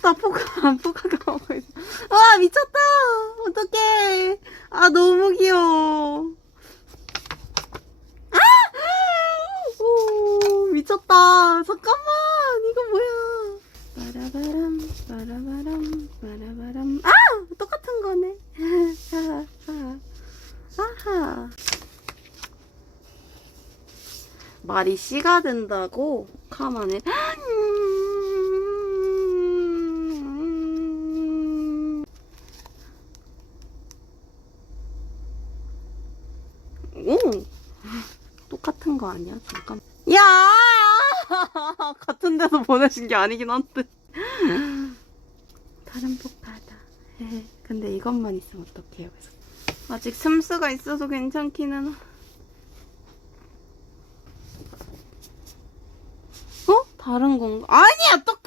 미쳤다. 포카, 포카가 오고 있어. 와, 미쳤다. 어떡해. 아, 너무 귀여워. 아! 오, 미쳤다. 잠깐만. 이거 뭐야. 빠라바람, 빠라바람, 빠라바람. 아! 똑같은 거네. 아하. 말이 씨가 된다고 카만에 오! 똑같은 거 아니야? 잠깐. 야! 같은 데서 보내신 게 아니긴 한데. 다른 포카다. 근데 이것만 있으면 어떡해요 그래서. 아직 슴스가 있어서 괜찮기는 하- 어? 다른 건가? 아니야! 똑